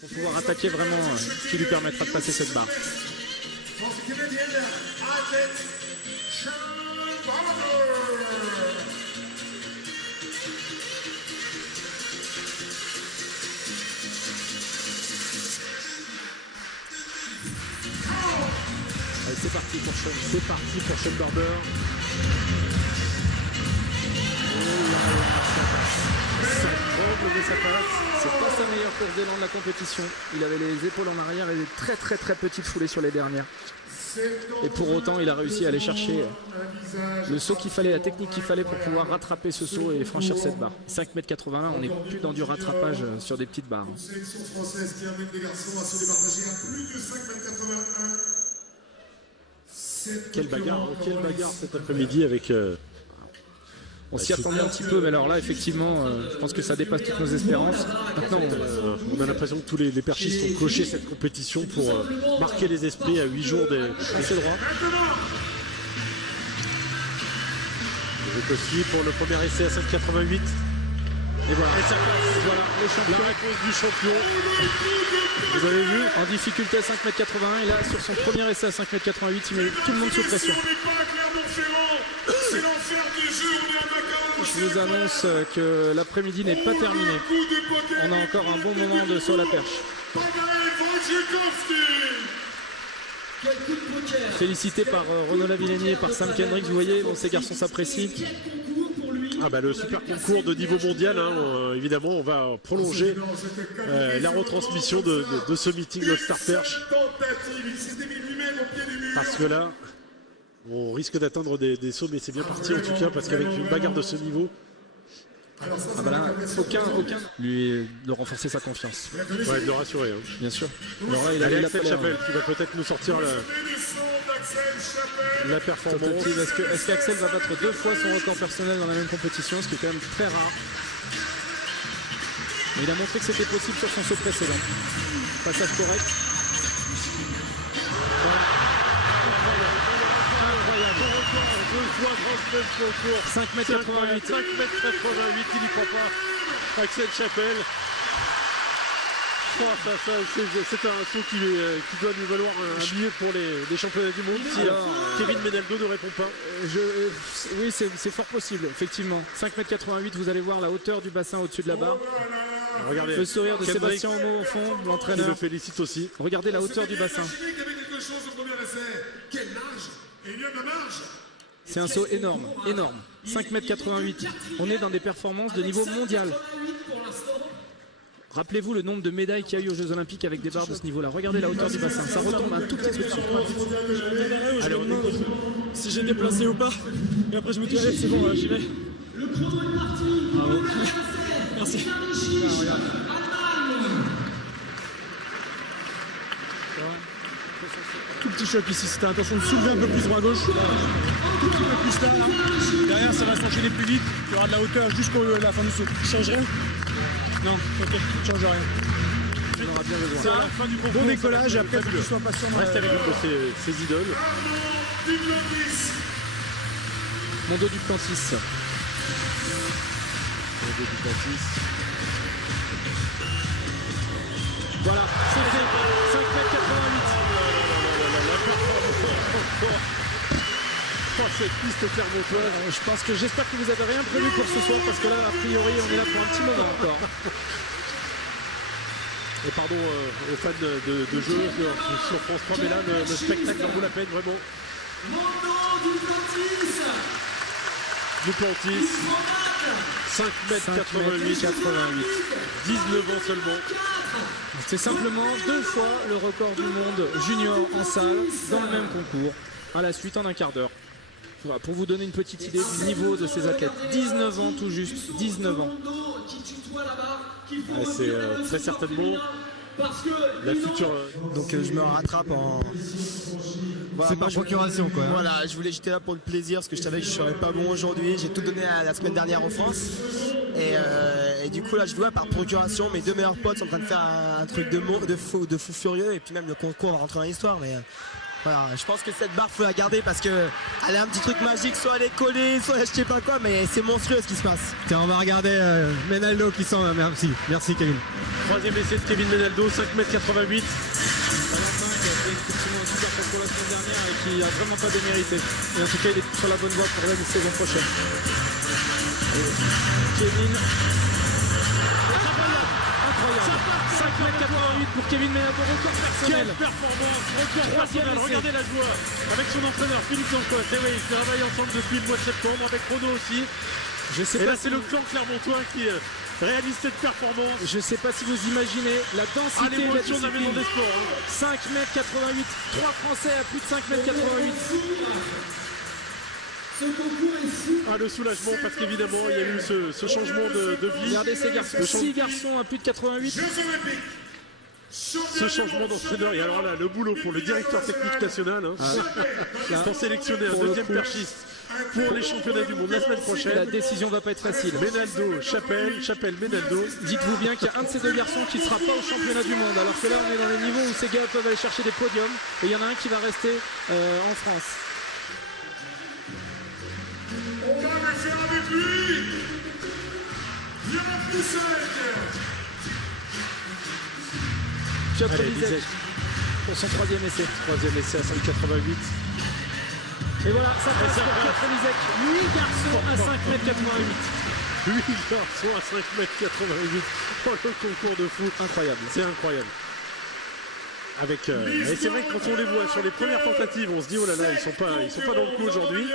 pour pouvoir attaquer vraiment, qui lui permettra de passer cette barre. Allez, c'est parti pour Sean. C'est parti pour Sean Barber. C'est pas sa meilleure course d'élan de la compétition. Il avait les épaules en arrière et des très petites foulées sur les dernières. Et pour autant, il a réussi à aller chercher le saut qu'il fallait, la technique qu'il fallait pour pouvoir rattraper ce saut et franchir cette barre. 5,81 m, on n'est plus dans du rattrapage sur des petites barres. Quelle bagarre cet après-midi avec... On s'y attendait un petit peu, mais alors là, effectivement, je pense que ça dépasse toutes nos espérances. Maintenant, on a l'impression que tous les perchistes ont coché cette compétition pour marquer les esprits à 8 jours des droits. Aussi pour le premier essai à 5,88. Et voilà. Et ça passe. Voilà le champion. La réponse du champion. Vous avez vu, en difficulté à 5,81 m, et là, sur son premier essai à 5,88 m, il met tout le monde sous pression. Je vous annonce que l'après-midi n'est pas terminé. On a encore un bon moment de saut à la perche. Félicité par Renaud Lavillenie et par Sam Kendricks. Vous voyez, bon, ces garçons s'apprécient. Ah bah, le super concours de niveau mondial, hein, évidemment, on va prolonger la retransmission de ce meeting de Star Perche. Parce que là, on risque d'atteindre des sauts, mais c'est bien parti en tout cas, parce qu'avec une bagarre de ce niveau, ah bah là, aucun lui de renforcer sa confiance. Ouais, de le rassurer. Hein. Bien sûr. Alors là, il a Axel Chapelle qui va peut-être nous sortir la performance. Est-ce qu'Axel va battre 2 fois son record personnel dans la même compétition, ce qui est quand même très rare. Mais il a montré que c'était possible sur son saut précédent. Passage correct. 5,88 m. 5,88 m, il n'y croit pas. Axel Chapelle. Oh, c'est un saut qui doit nous valoir un billet pour les championnats du monde. Si Kevin Menaldo ne répond pas. Oui, c'est fort possible, effectivement. 5,88 m, vous allez voir la hauteur du bassin au-dessus de la barre. Regardez, le sourire de Sébastien Homo au fond, l'entraîneur. Je le félicite aussi. Regardez la hauteur du bassin. C'est un saut énorme. 5,88 m. On est dans des performances de niveau mondial. Rappelez-vous le nombre de médailles qu'il y a eu aux Jeux Olympiques avec des barres de ce niveau-là. Regardez la hauteur du bassin. Ça retombe un tout petit peu dessus. Allez, on est si j'ai déplacé ou pas. Et après, je me dis, allez, c'est bon, j'y vais. Le chrono est parti. Bravo. Merci. Tout petit choc ici, si t'as l'intention de soulever un peu plus droit gauche, tout petit peu plus là. Derrière, ça va s'enchaîner plus vite. Il y aura de la hauteur jusqu'à la fin du saut. Change rien? Non, ok, change rien. On aura bien besoin. C'est à la fin du concours. Bon décollage, et après, il faut qu'il soit patient. Reste avec ses idoles. Mondo Duplantis. Voilà, c'est fait. 5,88 m. Oh, cette piste clermontoise. J'espère que vous avez rien prévu pour ce soir, parce que là, a priori, on est là pour un petit moment encore. Et pardon aux fans de jeux sur France 3, mais là, le spectacle en vaut la peine, vraiment. Duplantis, 5,88 m, 19 ans seulement. C'est simplement 2 fois le record du monde junior en salle dans le même concours, à la suite en un quart d'heure. Voilà, pour vous donner une petite idée du niveau de ces athlètes. 19 ans tout juste, 19 ans. C'est très certainement la future... Donc je me rattrape en... Voilà, c'est par procuration quoi. Voilà, je voulais j'étais là pour le plaisir parce que je savais que je serais pas bon aujourd'hui. J'ai tout donné la semaine dernière en France. Et du coup là je vois par procuration, mes 2 meilleurs potes sont en train de faire un truc de fou furieux, et puis même le concours va rentrer dans l'histoire. Mais Voilà, je pense que cette barre, faut la garder parce que elle a un petit truc magique, soit elle est collée, soit je sais pas quoi, mais c'est monstrueux ce qui se passe. Tiens, on va regarder Menaldo qui s'en va. Merci Kevin. Troisième essai de Kevin Menaldo, 5,88 m. Valentin qui a fait effectivement un super parcours la semaine dernière et qui a vraiment pas démérité. Et en tout cas, il est sur la bonne voie pour la saison prochaine. Kevin. Incroyable. 5,88 m pour Kevin Menaldo, record personnel. Quelle performance, record personnel. Regardez la joie avec son entraîneur Philippe Zancotte. Et oui, ils travaillent ensemble depuis le mois de septembre avec Renaud aussi. Je sais et pas là, c'est le clan clermontois qui réalise cette performance. Je sais pas si vous imaginez la densité de la l'émotion d'un maison des sports. 5,88 m, 3 Français à plus de 5,88 m. Le soulagement parce qu'évidemment il y a eu ce changement de vie. Regardez ces garçons, 6 garçons à plus de 88. Ce changement d'entraîneur, et alors là le boulot pour le directeur technique national pour sélectionner un deuxième perchiste pour les championnats du monde la semaine prochaine. La décision va pas être facile. Menaldo, Chapelle, Menaldo. Dites-vous bien qu'il y a un de ces deux garçons qui ne sera pas au championnat du monde, alors que là on est dans les niveaux où ces gars peuvent aller chercher des podiums et il y en a un qui va rester en France. On va le faire avec lui. Yann Poussek. Piotr Lizek pour son troisième essai. Troisième essai à 5,88. Et voilà, ça passe pour Piotr Lizek. 8 garçons à 5,88 m. 8 garçons à 5,88 m. Oh, le concours de fou. Incroyable. C'est incroyable. Avec, et c'est vrai que quand on les voit sur les premières tentatives, on se dit oh là là, ils sont pas dans le coup aujourd'hui.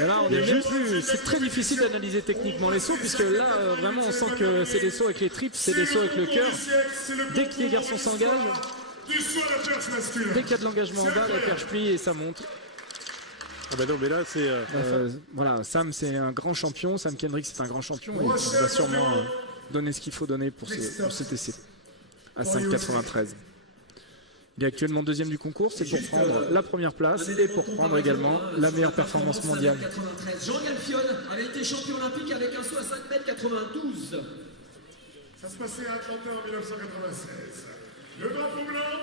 Et là, on est même plus. C'est très difficile d'analyser techniquement les sauts, puisque là, vraiment, on sent que c'est des sauts avec les tripes, c'est des sauts avec le cœur. Dès que les garçons s'engagent, dès qu'il y a de l'engagement en bas, la perche plie et ça monte. Ah bah non, mais là, c'est. Voilà, Sam, c'est un grand champion. Sam Kendrick, c'est un grand champion. Et il va sûrement donner ce qu'il faut donner pour cet essai à 5,93. Il est actuellement deuxième du concours, c'est pour prendre la première place et pour prendre également la meilleure performance mondiale. Jean Galfion avait été champion olympique avec un saut à 5,92 m. Ça se passait à Atlanta en 1996. Le drapeau blanc,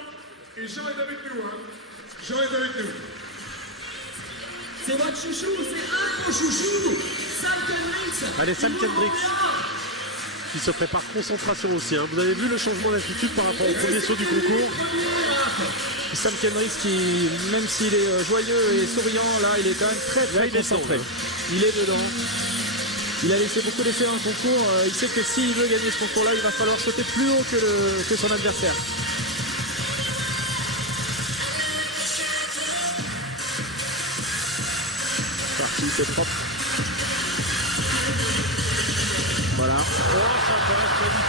et Jean est avec nous. Jean est avec nous. C'est votre chouchou, c'est un de chouchou. Sam Kendricks. Allez, Sam Kendricks. Qui se prépare concentration aussi. Vous avez vu le changement d'attitude par rapport au premier saut du concours. Sam Kendricks qui, même s'il est joyeux et souriant, là il est quand même très concentré. Il est dedans. Il a laissé beaucoup d'essais dans le concours. Il sait que s'il veut gagner ce concours-là, il va falloir sauter plus haut que son adversaire. Parti, c'est propre. Voilà.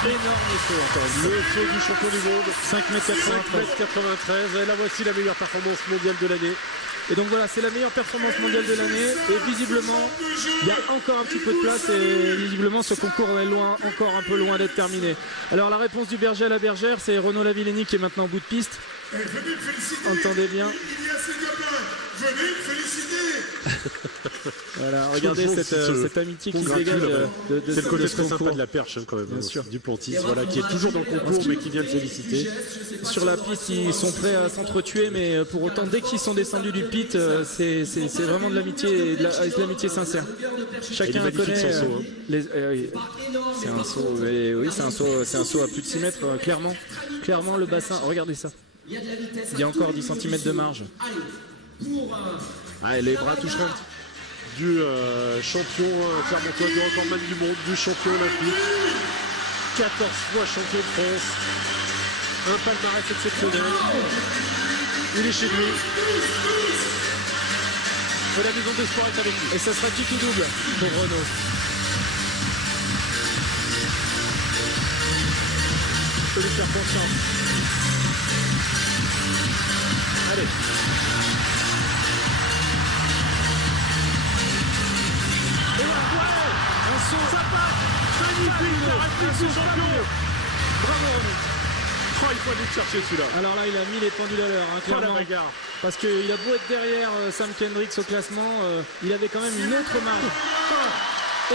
Énorme saut encore. Le saut du champion du monde. 5,93 m. Et là voici la meilleure performance mondiale de l'année. Et donc voilà, c'est la meilleure performance mondiale de l'année. Et visiblement, il y a encore un petit peu de place. Et visiblement, ce concours est encore un peu loin d'être terminé. Alors la réponse du berger à la bergère, c'est Renaud Lavillenie qui est maintenant au bout de piste. Entendez bien. Il y a ses copains. Venez me féliciter. Voilà, regardez cette amitié qui se dégage de c'est le côté très concours. sympa de la perche quand même. Bien sûr. Du Plantis, voilà, qui est toujours dans le concours mais qui vient de féliciter. Sur la piste, ils sont prêts à s'entretuer, mais pour autant, dès qu'ils sont descendus du pit, c'est vraiment de l'amitié, avec de l'amitié sincère. Chacun connaît. C'est un saut, oui, c'est un saut à plus de 6 mètres, clairement. Clairement, le bassin, regardez ça. Il y a encore 10 cm de marge. Ah, les bras toucheront. Du champion clermontois, du recordman du monde, du champion olympique, 14 fois champion de France, un palmarès exceptionnel. Il est chez lui. Et la maison des sports est avec lui. Et ça sera qui double pour Renaud. Je peux lui faire confiance. Allez. Et voilà, un saut. Ça part. Magnifique, la réplique du champion. Bravo Renaud. Oh, il faut aller le chercher celui-là. Alors là, il a mis les pendules à l'heure, clairement. La bagarre. Parce qu'il a beau être derrière Sam Kendricks au classement, il avait quand même une autre marge.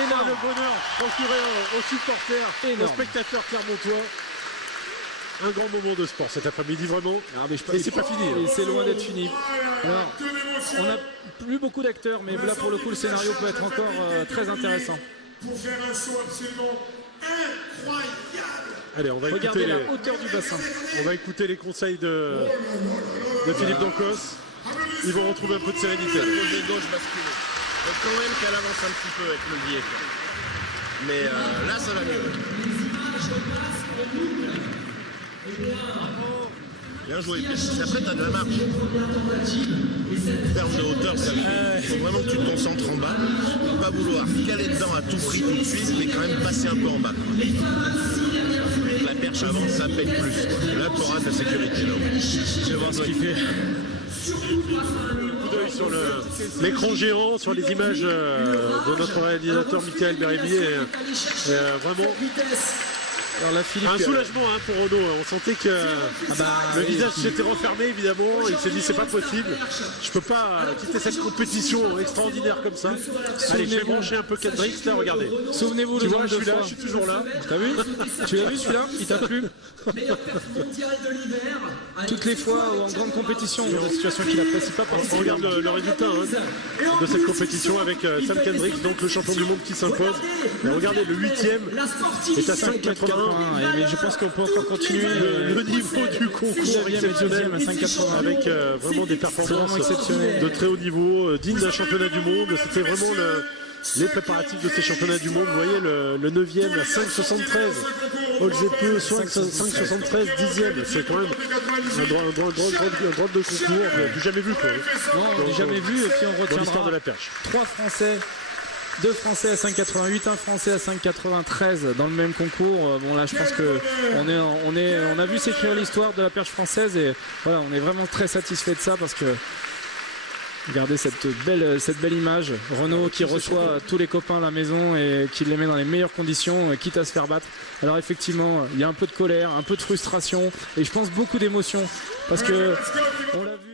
Énorme. Le bonheur procuré aux supporters, aux spectateurs clermontois. un grand moment de sport cet après-midi, vraiment. Et c'est pas fini. Et c'est loin d'être fini. Alors, on n'a plus beaucoup d'acteurs, mais là pour le coup le scénario peut être encore très intéressant. Pour faire un saut absolument incroyable. Allez, on va Regardez écouter la hauteur du bassin. on va écouter les conseils de Philippe Dancos. Ils vont retrouver un peu de sérénité. Côté gauche basculé. Donc quand même qu'elle avance un petit peu avec le biais. Quoi. Mais là, ça va mieux. Bien joué, Pierre. Après, tu as de la marge. En termes de hauteur, ça il faut vraiment que tu te concentres en bas. Pas vouloir caler dedans à tout prix tout de suite, mais quand même passer un peu en bas. La perche avance, ça paye plus. Quoi. Là, tu auras ta sécurité. Là. Je vais voir ce qu'il fait. Coup d'œil sur l'écran géant, sur les images de notre réalisateur Michael Bérébier. Vraiment Alors là, Philippe, un soulagement pour Renaud. On sentait que le visage s'était refermé, évidemment. Il s'est dit c'est pas possible. Je peux pas quitter cette compétition extraordinaire comme ça. Allez, je vais brancher un peu Kendricks. Là, regardez. Souvenez-vous Tu le vois, nombre je de suis là, fois. je suis toujours là. T'as vu? Tu l'as vu celui-là? Il t'a plu? Toutes les fois en grande compétition, dans des situations qu'il n'apprécie pas On particulièrement. regarde le résultat de cette compétition avec Sam Kendricks, donc le champion du monde qui s'impose. Et regardez, le 8e est à 5,81. Mais je pense qu'on peut encore continuer. Le niveau du concours exceptionnel à 5,80 avec vraiment des performances exceptionnelles de très haut niveau, dignes d'un championnat du monde. C'était vraiment les préparatifs de ces championnats du monde. Vous voyez le 9e à 5,73. Olzepe 5,73, 10e. C'est quand même un droit de concours du jamais vu. Quoi. Non, du jamais vu. Et puis on Dans l'histoire retiendra de la perche. 3 Français. 2 Français à 5,88, un Français à 5,93 dans le même concours. Bon là je pense que on a vu s'écrire l'histoire de la perche française et voilà, on est vraiment très satisfait de ça parce que regardez cette belle image. Renaud qui reçoit tous les copains à la maison et qui les met dans les meilleures conditions, quitte à se faire battre. Alors effectivement, il y a un peu de colère, un peu de frustration et je pense beaucoup d'émotion parce que on l'a vu.